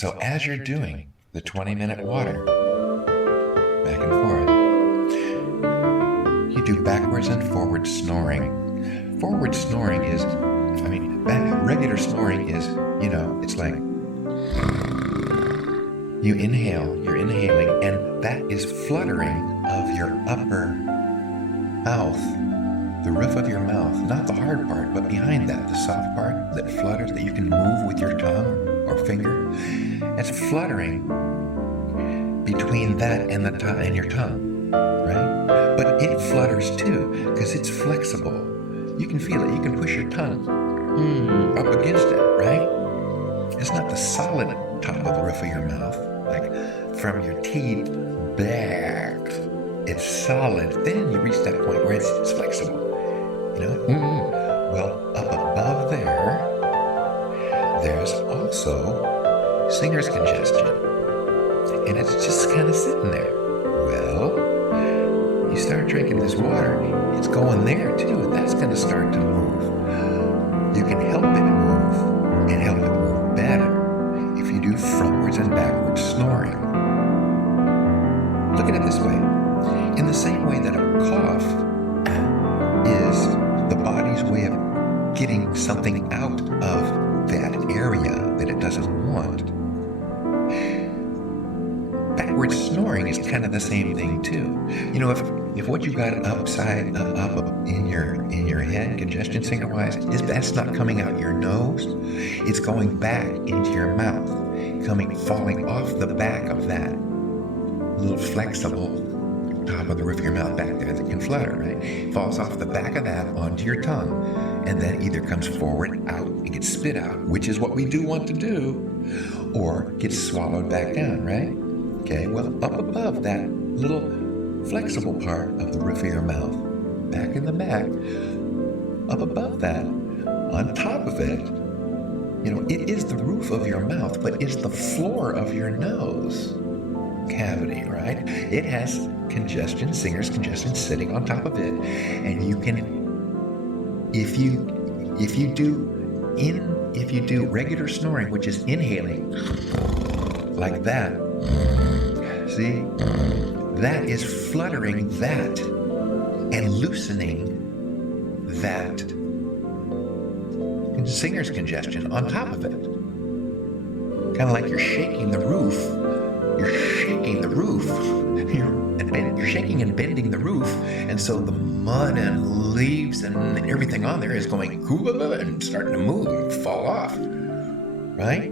that. So as you're doing the 20-minute water, back and forth, you do backwards and forward snoring. Forward snoring is, regular snoring is, it's like you inhale, you're inhaling, and that is fluttering of your upper mouth, the roof of your mouth, not the hard part, but behind that, the soft part that flutters, that you can move with your tongue or finger. It's fluttering between that and and your tongue, right? But it flutters too, because it's flexible. You can feel it. You can push your tongue up against it, right? It's not the solid top of the roof of your mouth, like from your teeth back. It's solid. Then you reach that point where it's flexible, Well, up above there's also singer's congestion. And it's just kind of sitting there. Well, you start drinking this water, it's going there too, and that's going to start to move. You can help it move, and help it move better if you do frontwards and backwards snoring. Look at it this way. In the same way that a cough is the body's way of getting something out of that area that it doesn't want, backward snoring is kind of the same thing too. If what you got up in your head, congestion singer wise, is that's not coming out your nose, it's going back into your mouth, falling off the back of that little flexible top of the roof of your mouth back there that can flutter, right? Falls off the back of that onto your tongue, and then either comes forward, out, and gets spit out, which is what we do want to do, or gets swallowed back down, right? Okay, well, up above that little flexible part of the roof of your mouth, back in the back, up above that, on top of it, it is the roof of your mouth, but it's the floor of your nose cavity, right? It has congestion, singer's congestion, sitting on top of it, and you can, if you do regular snoring, which is inhaling like that, see, that is fluttering that and loosening that singer's congestion on top of it. Kind of like you're shaking the roof. You're shaking the roof. You're shaking and bending the roof, and so the mud and leaves and everything on there is going and starting to move and fall off, right?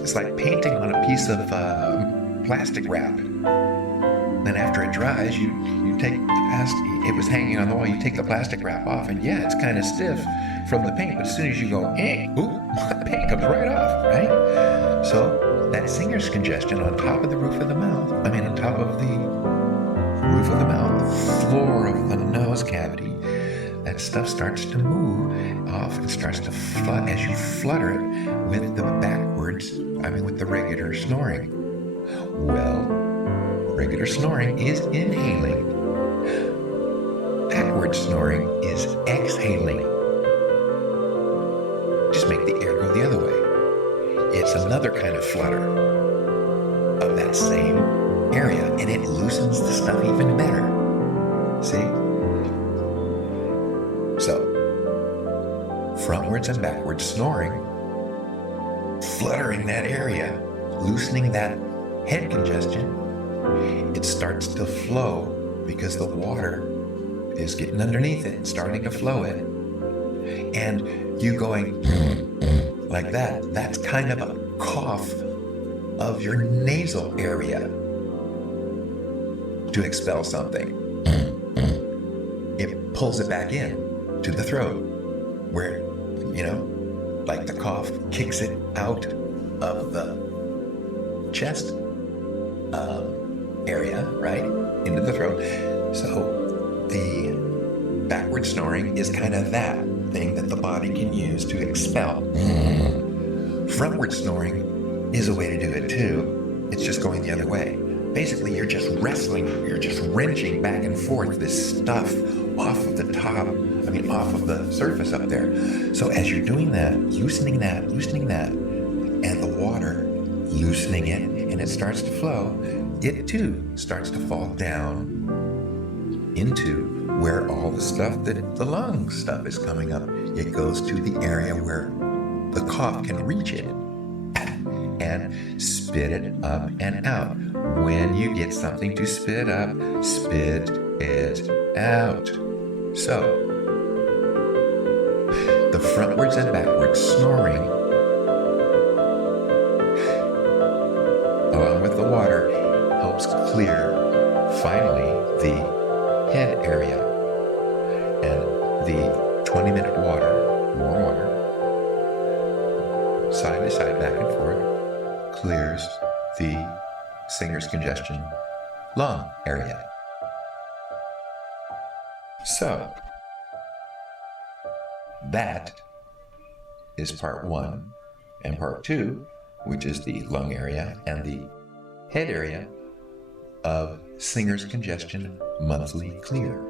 It's like painting on a piece of plastic wrap. Then after it dries, you take the plastic. It was hanging on the wall. You take the plastic wrap off, and yeah, it's kind of stiff from the paint. But as soon as you go, the paint comes right off, right? So that singer's congestion on top of the roof of the mouth, on top of the roof of the mouth, the floor of the nose cavity, that stuff starts to move off and starts to flutter as you flutter it with the with the regular snoring. Well, regular snoring is inhaling. Backward snoring is exhaling. Just make the air go the other way. It's another kind of flutter of that same area, and it loosens the stuff even better. See? So, frontwards and backwards snoring, fluttering that area, loosening that head congestion, it starts to flow because the water is getting underneath it, starting to flow it. And you going like that, that's kind of a cough of your nasal area to expel something. It pulls it back in to the throat where, like the cough kicks it out of the chest area, right, into the throat. So the backward snoring is kind of that thing that the body can use to expel. Frontward snoring is a way to do it too. It's just going the other way. Basically, you're just wrestling, you're just wrenching back and forth this stuff off of the top, off of the surface up there. So as you're doing that, loosening that, and the water loosening it, and it starts to flow, it too starts to fall down into where all the stuff that the lung stuff is coming up. It goes to the area where the cough can reach it and spit it up and out. When you get something to spit up, spit it out. So, the frontwards and backwards snoring, along with the water, helps clear, finally, the head area. And the 20-minute water, warm water, side to side, back and forth, clears the singer's congestion lung area. So, that is part 1, and part 2, which is the lung area and the head area of Singer's Congestion Monthly Clear.